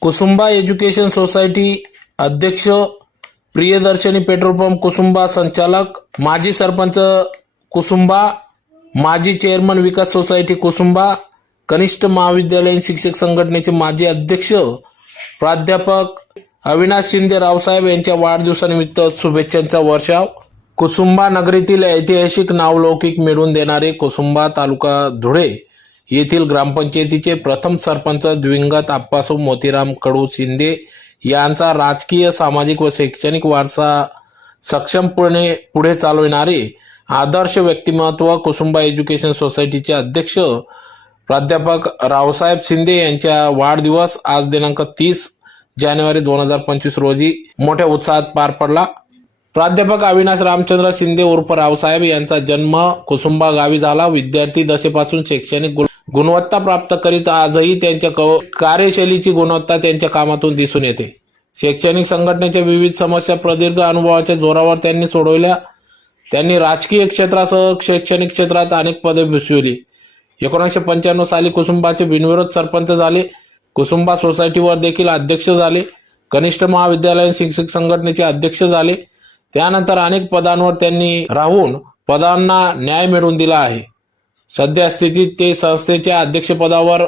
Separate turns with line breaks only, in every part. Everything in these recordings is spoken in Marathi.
कुसुंबा एज्युकेशन सोसायटी अध्यक्ष प्रियदर्शनी पेट्रोल पंप कुसुंबा संचालक माजी सरपंच कुसुंबा माजी चेअरमन विकास सोसायटी कुसुंबा कनिष्ठ महाविद्यालयीन शिक्षक संघटनेचे माजी अध्यक्ष प्राध्यापक अविनाश शिंदे रावसाहेब यांच्या वाढदिवसानिमित्त शुभेच्छांचा वर्षाव. कुसुंबा नगरीतील ऐतिहासिक नावलौकिक मिळवून देणारे कुसुंबा तालुका धुळे. येथील ग्रामपंचायतीचे प्रथम सरपंच द्विंगत आप्पासू मोतीराम कडू शिंदे यांचा राजकीय सामाजिक व शैक्षणिक वारसा सक्षमपणे पुढे चालविणारे आदर्श व्यक्तिमत्व कुसुंबा एज्युकेशन सोसायटीचे अध्यक्ष प्राध्यापक रावसाहेब शिंदे यांच्या वाढदिवस आज दिनांक तीस जानेवारी दोन हजार पंचवीस रोजी मोठ्या उत्साहात पार पडला. प्राध्यापक अविनाश रामचंद्र शिंदे उर्फ रावसाहेब यांचा जन्म कुसुंबा गावी झाला. विद्यार्थी दशेपासून शैक्षणिक गुणवत्ता प्राप्त करीत आजही त्यांच्या कार्यशैलीची गुणवत्ता त्यांच्या कामातून दिसून येते. शैक्षणिक संघटनेच्या विविध समस्या प्रदीर्घ अनुभवाच्या जोरावर त्यांनी सोडवल्या. त्यांनी राजकीय क्षेत्रासह शैक्षणिक क्षेत्रात अनेक पदे भूषविली एकोणीसशे पंच्याण्णव साली कुसुंबाचे बिनविरोध सरपंच झाले. कुसुंबा सोसायटीवर देखील अध्यक्ष झाले. कनिष्ठ महाविद्यालयीन शिक्षक संघटनेचे अध्यक्ष झाले. त्यानंतर अनेक पदांवर त्यांनी राहून पदांना न्याय मिळवून दिला आहे. सध्या स्थितीत ते संस्थेच्या अध्यक्षपदावर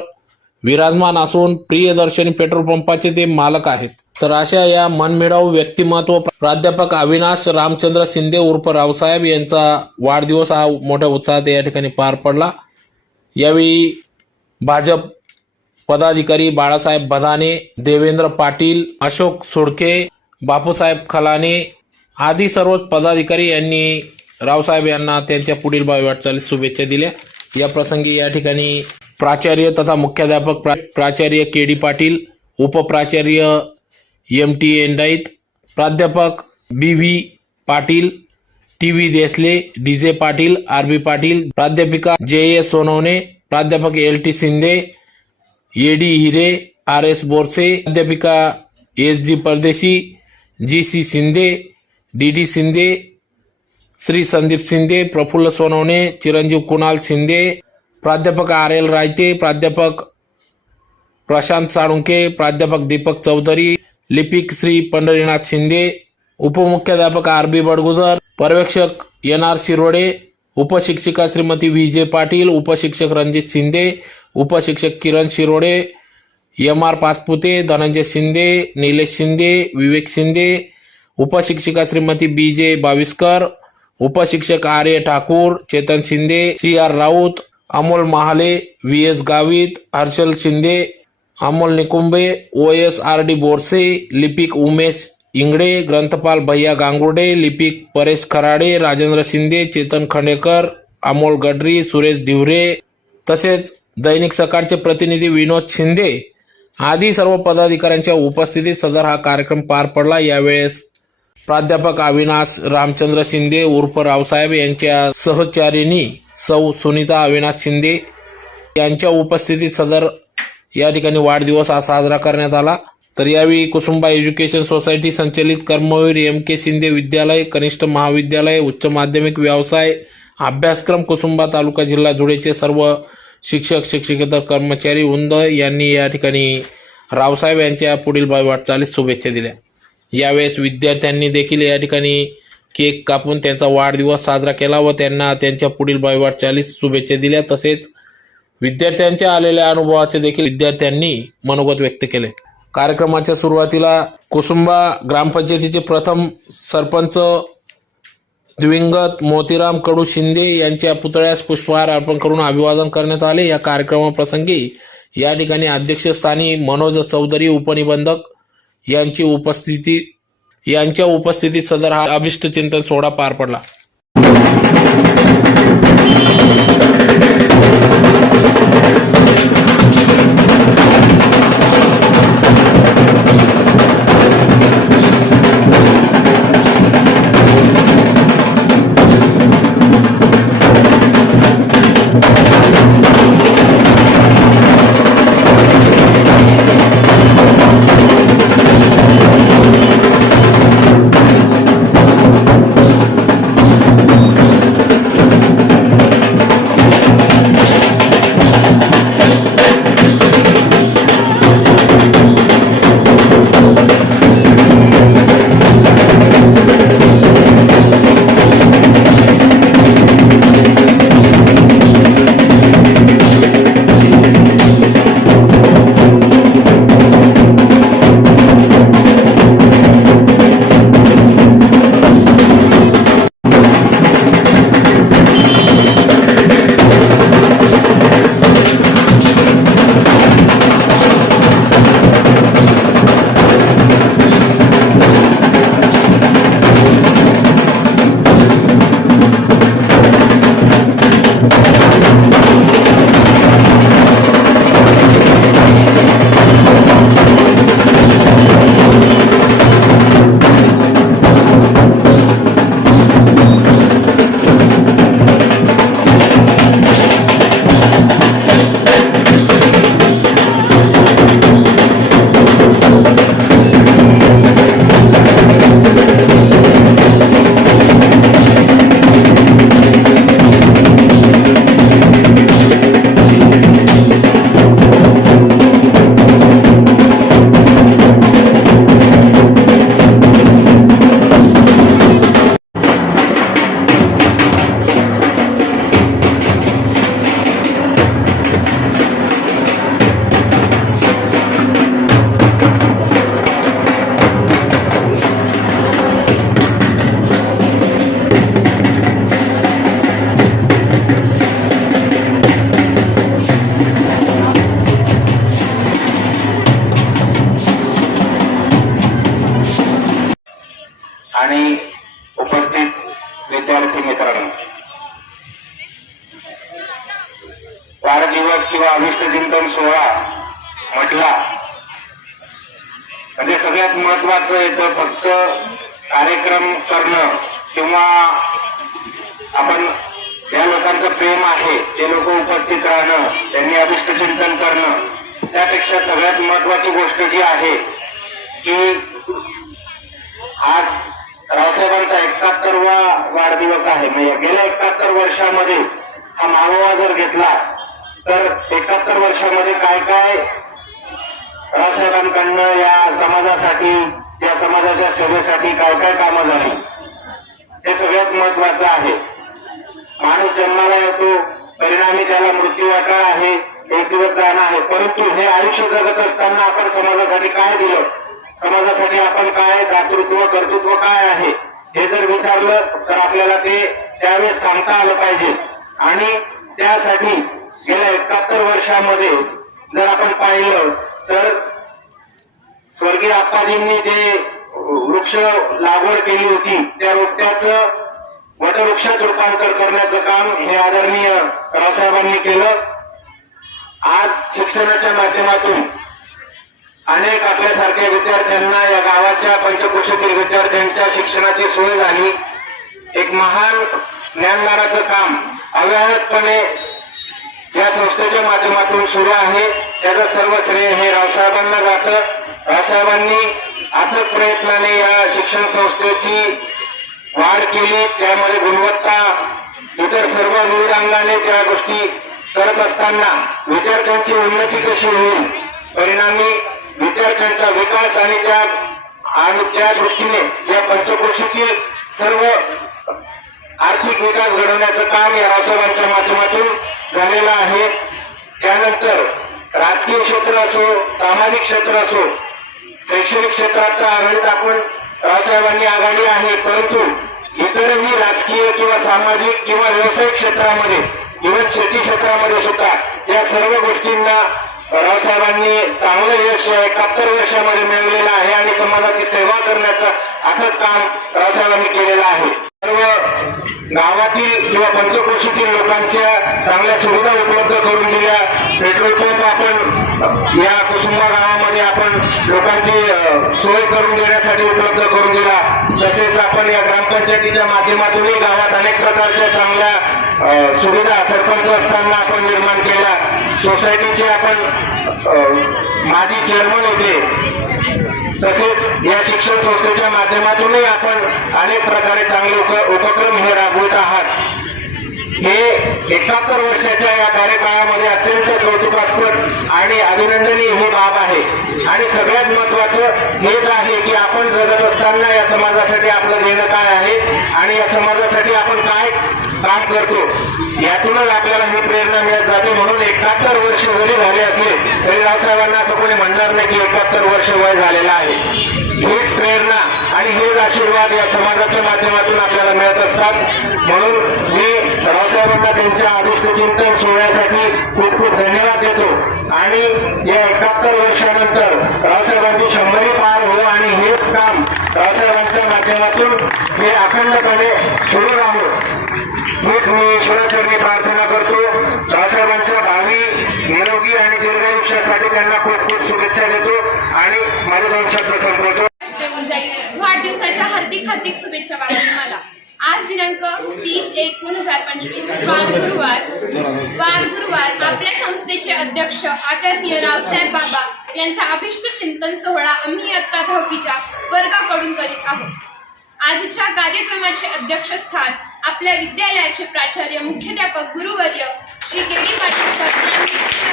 विराजमान असून प्रियदर्शनी पेट्रोल पंपाचे ते मालक आहेत. तर अशा या मनमिळावू व्यक्तिमत्व प्राध्यापक अविनाश रामचंद्र शिंदे उर्फ रावसाहेब यांचा वाढदिवस हा मोठ्या उत्साहात या ठिकाणी पार पडला. यावेळी भाजप पदाधिकारी बाळासाहेब बदाने देवेंद्र पाटील अशोक सुडके बापूसाहेब खलाने आदी सर्वच पदाधिकारी यांनी रावसाहेब यांना त्यांच्या पुढील भावी वाटचालीस शुभेच्छा दिल्या. या प्रसंगी या ठिकाणी प्राचार्य तथा मुख्याध्यापक प्रा प्राचार्य के डी पाटील उपप्राचार्य एम टी एंडाईत प्राध्यापक B V Patil T V Desale D J Patil R बी पाटील प्राध्यापिका जे एस सोनवणे प्राध्यापक L T Shinde A D Hire R S Borse प्राध्यापिका S G Pardeshi G C Shinde D D Shinde Shri Sandeep Shinde Praful Sonawane चिरंजीव कुणाल शिंदे प्राध्यापक आर एल रायते प्राध्यापक प्रशांत साळुंके प्राध्यापक दीपक चौधरी लिपिक श्री पंढरीनाथ शिंदे उपमुख्याध्यापक आर बी बडगुजर पर्यवेक्षक एन आर शिरोडे उपशिक्षिका श्रीमती व्ही जे पाटील उपशिक्षक रणजित शिंदे उपशिक्षक किरण शिरोडे एम आर पासपुते धनंजय शिंदे निलेश शिंदे विवेक शिंदे उपशिक्षिका Shrimati B J Baviskar उपशिक्षक Arya Thakur Chetan Shinde C R Raut Amol Mahale V S Gavit Harshal Shinde Amol Nikumbe O S R D Borse लिपिक उमेश इंगडे ग्रंथपाल भैया गांगुर्डे लिपिक परेश खराडे राजेंद्र शिंदे चेतन खंडेकर अमोल गडरी सुरेश धिवरे तसेच दैनिक सकाळचे प्रतिनिधी विनोद शिंदे आदी सर्व पदाधिकाऱ्यांच्या उपस्थितीत सदर हा कार्यक्रम पार पडला. यावेळेस प्राध्यापक अविनाश रामचंद्र शिंदे उर्फ रावसाहेब यांच्या सहचारिणी सौ सुनीता अविनाश शिंदे यांच्या उपस्थितीत सदर या ठिकाणी वाढदिवस हा साजरा करण्यात आला. तर यावेळी कुसुंबा एज्युकेशन सोसायटी संचलित कर्मवीर एम के शिंदे विद्यालय कनिष्ठ महाविद्यालय उच्च माध्यमिक व्यवसाय अभ्यासक्रम कुसुंबा तालुका जिल्हा धुळेचे सर्व शिक्षक शिक्षकेतर कर्मचारी उंद यांनी या ठिकाणी रावसाहेब यांच्या पुढील वाटचालीस शुभेच्छा दिल्या. यावेळेस विद्यार्थ्यांनी देखील या ठिकाणी केक कापून त्यांचा वाढदिवस साजरा केला व त्यांना त्यांच्या पुढील वाटचालीस शुभेच्छा दिल्या. तसेच विद्यार्थ्यांच्या आलेल्या अनुभवाचे देखील विद्यार्थ्यांनी मनोगत व्यक्त केले. कार्यक्रमाच्या सुरुवातीला कुसुंबा ग्रामपंचायतीचे प्रथम सरपंच दिवंगत मोतीराम कडू शिंदे यांच्या पुतळ्यास पुष्पहार अर्पण करून अभिवादन करण्यात आले. या कार्यक्रमाप्रसंगी या ठिकाणी अध्यक्षस्थानी मनोज चौधरी उपनिबंधक यांची उपस्थिती यांच्या उपस्थितीत सदर हा अभिष्ट चिंतन सोहळा पार पडला.
आणि उपस्थित विद्यार्थी मित्रांनो वाढदिवस किंवा अभिष्ट चिंतन सोहळा म्हटला म्हणजे सगळ्यात महत्वाचं येतं फक्त कार्यक्रम करणं किंवा आपण ज्या लोकांचं प्रेम आहे ते लोक उपस्थित राहणं त्यांनी अभिष्ट चिंतन करणं त्यापेक्षा सगळ्यात महत्वाची गोष्ट जी आहे की आज रावसाहेबांचा एकाहत्तरवा वाढदिवस आहे. म्हणजे गेल्या एकाहत्तर वर्षामध्ये हा मागोवा जर घेतला तर एकाहत्तर वर्षामध्ये काय काय रावसाहेबांकडनं या समाजासाठी या समाजाच्या सेवेसाठी काय काय कामं झाली हे सगळ्यात महत्वाचं आहे. माणूस जन्माला येतो परिणामी त्याला मृत्यू वाटा आहे एक दिवस जाणं आहे. परंतु हे आयुष्य जगत असताना आपण समाजासाठी काय दिलं? समाजासाठी आपण काय दातृत्व कर्तृत्व काय आहे हे जर विचारलं तर आपल्याला ते त्यावेळेस सांगता आलं पाहिजे. आणि त्यासाठी गेल्या एकाहत्तर वर्षामध्ये जर आपण पाहिलं तर स्वर्गीय आप्पाजींनी जे वृक्ष लागवड केली होती त्या रोपट्याचं वटवृक्षात रूपांतर करण्याचं काम हे आदरणीय रावसाहेबांनी केलं. आज शिक्षणाच्या माध्यमातून अनेक आपल्यासारख्या विद्यार्थ्यांना या गावाच्या पंचकोशातील विद्यार्थ्यांच्या शिक्षणाची सोय झाली. एक महान ज्ञानदानाचं काम अव्याहतपणे या संस्थेच्या माध्यमातून सुरू आहे. त्याचं सर्व श्रेय हे रावसाहेबांना जातं. रावसाहेबांनी अथक प्रयत्नाने या शिक्षण संस्थेची वाढ केली. त्यामध्ये गुणवत्ता इतर सर्व विविध त्या गोष्टी करत असताना विद्यार्थ्यांची उन्नती कशी होईल परिणामी विद्यार्थ्यांचा विकास आणि त्या आणि त्या दृष्टीने या पंचक्रोशीतील सर्व आर्थिक विकास घडवण्याचं काम या रावसाहेबांच्या माध्यमातून झालेलं आहे. त्यानंतर राजकीय क्षेत्र असो सामाजिक क्षेत्र असो शैक्षणिक क्षेत्रात तर आघाडीत आपण रावसाहेबांनी आघाडी आहे परंतु इतरही राजकीय किंवा सामाजिक किंवा व्यावसायिक क्षेत्रामध्ये इव्हन शेती क्षेत्रामध्ये सुद्धा या सर्व गोष्टींना रावसाहेबांनी चांगलं यश एकाहत्तर वर्षामध्ये मिळवलेलं आहे आणि समाजाची सेवा करण्याचं अथक काम रावसाहेबांनी केलेलं आहे. सर्व गावातील किंवा पंचक्रोशीतील लोकांच्या चांगल्या सुविधा उपलब्ध करून दिल्या. पेट्रोल पंप आपण या कुसुंबा गावामध्ये आपण लोकांची सोय करून देण्यासाठी उपलब्ध करून दिला. तसेच आपण या ग्रामपंचायतीच्या माध्यमातूनही गावात अनेक प्रकारच्या चांगल्या सुविधा सरपंच असताना आपण निर्माण केल्या. सोसायटीचे आपण माजी चेअरमन होते. तसेच या शिक्षण संस्थेच्या माध्यमातूनही आपण अनेक प्रकारे चांगले उप- उपक्रम हे राबवत आहात. हे एकाहत्तर वर्षाच्या या कार्यकाळामध्ये अत्यंत कौतुकास्पद आणि अभिनंदनीय ही बाब आहे. आणि सगळ्यात महत्वाचं हेच आहे की आपण जगत असताना या समाजासाठी आपलं देणं काय आहे आणि या समाजासाठी आपण काय काम करतो यातूनच आपल्याला ही प्रेरणा मिळत जाते म्हणून एकाहत्तर वर्ष जरी झाले असले तरी रावसाहेबांना असं कोणी म्हणणार नाही की एकाहत्तर वर्ष वय झालेलं आहे. हीच प्रेरणा आणि हेच आशीर्वाद या समाजाच्या माध्यमातून आपल्याला मिळत असतात. म्हणून मी रावसाहेबांना त्यांच्या आदिष्ट चिंतन सोहळ्यासाठी खूप खूप धन्यवाद देतो. आणि या एकाहत्तर वर्षानंतर रावसाहेबांची शंभरी पार हो आणि हेच काम रावसाहेबांच्या माध्यमातून हे अखंडपणे सुरू राहू. हेच मी ईश्वराचरणी प्रार्थना करतो रावसाहेबांच्या भावी निरोगी आणि दीर्घायुष्यासाठी त्यांना खूप खूप शुभेच्छा देतो आणि माझ्या दोन शब्द संपवतो.
देऊन जाईल वाढदिवसाच्या हार्दिक हार्दिक शुभेच्छा बाबा तुम्हाला आज दिनांक तीस एक दोन हजार पंचवीस वार गुरुवार वार गुरुवार आपल्या संस्थेचे अध्यक्ष आदरणीय रावसाहेब बाबा यांचा अभिष्ट चिंतन सोहळा आम्ही आत्ता दहावीच्या वर्गाकडून करीत आहोत. आजच्या कार्यक्रमाचे अध्यक्षस्थान आपल्या विद्यालयाचे प्राचार्य मुख्याध्यापक गुरुवर्य Shri K D Patil sir यांनी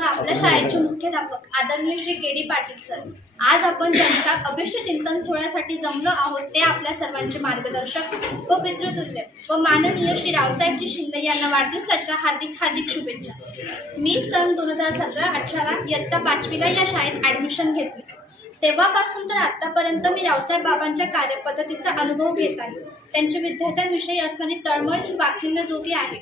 आपल्या शाळेचे मुख्याध्यापक आदरणीय Shri K D Patil sir. आज आपण ज्यांच्या अभिष्ट चिंतन सोहळ्यासाठी जमलो आहोत ते आपल्या सर्वांचे मार्गदर्शक व पितृतुल्य व माननीय श्री रावसाहेबजी शिंदे यांना वाढदिवसाच्या हार्दिक हार्दिक शुभेच्छा. मी सन दोन हजार सतरा अठराला इयत्ता पाचवीला या शाळेत ॲडमिशन घेतली. तेव्हापासून तर आत्तापर्यंत मी रावसाहेब बाबांच्या कार्यपद्धतीचा अनुभव घेत आहे. त्यांच्या विद्यार्थ्यांविषयी असणारी तळमळ ही वाखिण्याजोगी आहे.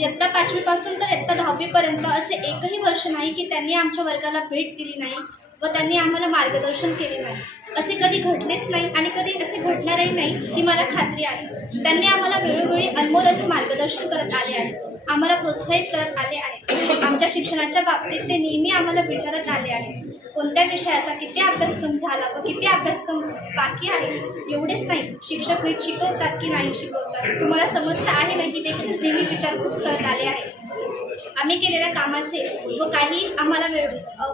इयत्ता पाचवीपासून तर इयत्ता दहावीपर्यंत असे एकही वर्ष नाही की त्यांनी आमच्या वर्गाला भेट दिली नाही व त्यांनी आम्हाला मार्गदर्शन केले नाही. असे कधी घडलेच नाही आणि कधी असे घडणारही नाही ही मला खात्री आहे. त्यांनी आम्हाला वेळोवेळी अनमोल असे मार्गदर्शन करत आले आहे. आम्हाला प्रोत्साहित करत आले आहे आमच्या शिक्षणाच्या बाबतीत ते नेहमी आम्हाला विचारत आले आहे कोणत्या विषयाचा किती अभ्यासक्रम झाला व किती अभ्यासक्रम बाकी आहे? एवढेच नाही. शिक्षक नीट शिकवतात की नाही शिकवतात? तुम्हाला समजतं आहे नाही की देखील नेहमी विचारपूस करत आले आहे आम्ही केलेल्या कामाचे व काही आम्हाला वेळ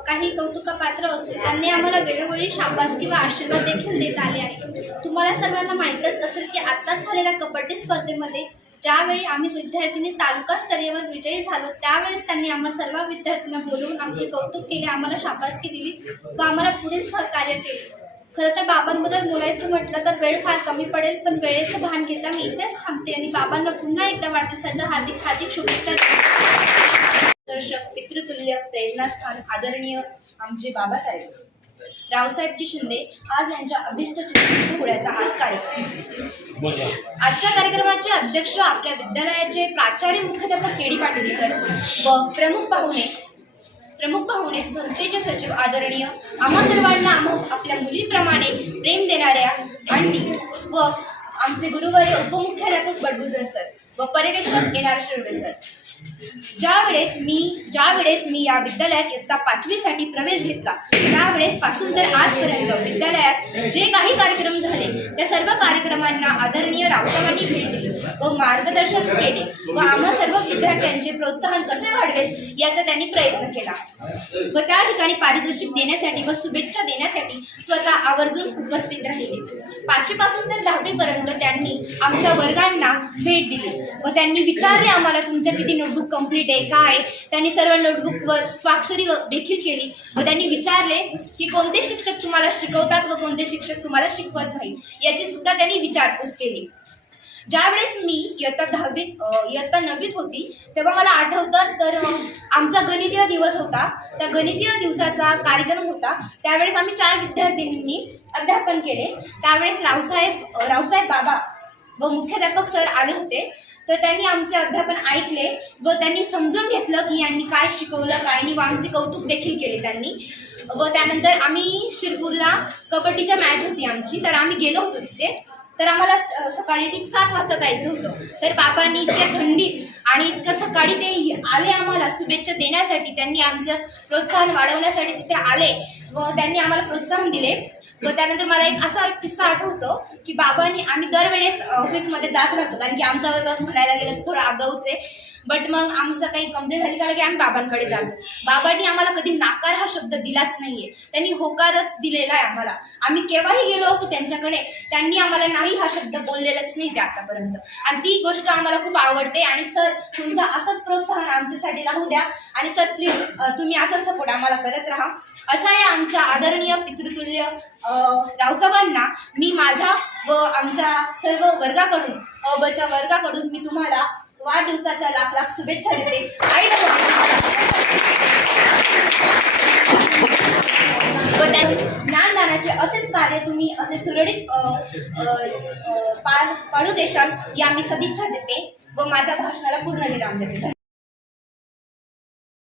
काही कौतुकापात्र असून त्यांनी आम्हाला वेळोवेळी शाबास किंवा आशीर्वाद देखील देत आले आहे तुम्हाला सर्वांना माहीतच असेल की आत्ताच झालेल्या कबड्डी स्पर्धेमध्ये ज्यावेळी आम्ही विद्यार्थिनी तालुका स्तरीयवर विजयी झालो त्यावेळेस त्यांनी आम्हा सर्व विद्यार्थ्यांना बोलवून आमचे कौतुक केले आम्हाला शाबासकी दिली व आम्हाला पुढील सहकार्य केले. खरं तर बाबांबद्दल बोलायचं म्हटलं तर वेळ फार कमी पडेल पण वेळेचं भान घेता मी इथेच थांबते आणि बाबांना पुन्हा एकदा वाढदिवसाच्या हार्दिक हार्दिक शुभेच्छा
दर्शक पितृतुल्य प्रेरणास्थान आदरणीय आमचे बाबासाहेब. रावसाहेबजी शिंदे आज यांच्या अभिष्ट सोहळ्याचा आज कार्यक्रम. आजच्या कार्यक्रमाचे अध्यक्ष आपल्या विद्यालयाचे प्राचार्य मुख्याध्यापक के डी पाटील सर व प्रमुख पाहुणे प्रमुख पाहुणे संस्थेचे सचिव आदरणीय आम्हा सर्वांना आम्हा आपल्या मुलीप्रमाणे प्रेम देणाऱ्या आंटी व आमचे गुरुवारी उपमुख्याध्यापक बडगुजर सर व पर्यवेक्षक एन आर शिर्डे सर. ज्यावेळेस मी ज्या वेळेस मी या विद्यालयात इयत्ता पाचवीसाठी प्रवेश घेतला त्यावेळेस पासून तर आजपर्यंत विद्यालयात जे काही कार्यक्रम झाले त्या सर्व कार्यक्रमांना आदरणीय रावसाहेबांनी भेट दिली व मार्गदर्शन केले व आम्हा सर्व विद्यार्थ्यांचे प्रोत्साहन कसे वाढवेल याचा त्यांनी प्रयत्न केला. व त्या ठिकाणी पारितोषिक देण्यासाठी व शुभेच्छा देण्यासाठी स्वतः आवर्जून उपस्थित राहिले. पाचवीपासून तर दहावीपर्यंत त्यांनी आमच्या वर्गांना भेट दिली व त्यांनी विचारले आम्हाला तुमच्या किती नोटबुक कंप्लीट आहे काय आहे. त्यांनी सर्व नोटबुकवर स्वाक्षरी देखील केली. व त्यांनी विचारले की कोणते शिक्षक तुम्हाला शिकवतात व कोणते शिक्षक तुम्हाला शिकवत नाही याची सुद्धा त्यांनी विचारपूस केली. ज्यावेळेस मी इयत्ता दहावीत इयत्ता नववीत होती तेव्हा मला आठवतं तर आमचा गणितीय दिवस होता. त्या गणितीय दिवसाचा कार्यक्रम होता. त्यावेळेस आम्ही चार विद्यार्थ्यांनी अध्यापन केले. त्यावेळेस रावसाहेब रावसाहेब बाबा व मुख्याध्यापक सर आले होते. तर त्यांनी आमचे अध्यापन ऐकले व त्यांनी समजून घेतलं की यांनी काय शिकवलं काय नाही व आमचे कौतुक देखील केले त्यांनी. व त्यानंतर आम्ही शिरपूरला कबड्डीच्या मॅच होती आमची तर आम्ही गेलो होतो तिथे. तर आम्हाला सकाळी ठीक सात वाजता जायचं होतं. तर बाबांनी इतक्या थंडीत आणि इतकं सकाळी ते आले आम्हाला शुभेच्छा देण्यासाठी. त्यांनी आमचं प्रोत्साहन वाढवण्यासाठी तिथे आले व त्यांनी आम्हाला प्रोत्साहन दिले. व त्यानंतर मला एक असा एक किस्सा आठवतो की बाबांनी आम्ही दरवेळेस ऑफिसमध्ये जात राहतो. कारण की आमचा वर्ग म्हणायला गेलं तर थोडा आगाऊच आहे. बट मग आमचं काही कंप्लेंट झाली कारण की आम्ही बाबांकडे जातो. बाबांनी आम्हाला कधी नाकार हा शब्द दिलाच नाहीये. त्यांनी होकारच दिलेला आहे आम्हाला. आम्ही केव्हाही गेलो असतो त्यांच्याकडे त्यांनी आम्हाला नाही हा शब्द बोललेलाच नाही ते आतापर्यंत. आणि ती गोष्ट आम्हाला खूप आवडते. आणि सर तुमचा असंच प्रोत्साहन आमच्यासाठी राहू द्या. आणि सर प्लीज तुम्ही असाच सपोर्ट आम्हाला करत राहा. अशा या आमच्या आदरणीय पितृतुल्य रावसाहेबांना मी माझ्या व आमच्या सर्व वर्गाकडून अबच्या बच्या वर्गाकडून मी तुम्हाला वाढदिवसाच्या लाख लाख शुभेच्छा देते. आई व त्या ज्ञानदानाचे असेच कार्य तुम्ही असे सुरळीत पार पाडू देशाल या मी सदिच्छा देते. व माझ्या भाषणाला पूर्ण विराम देते.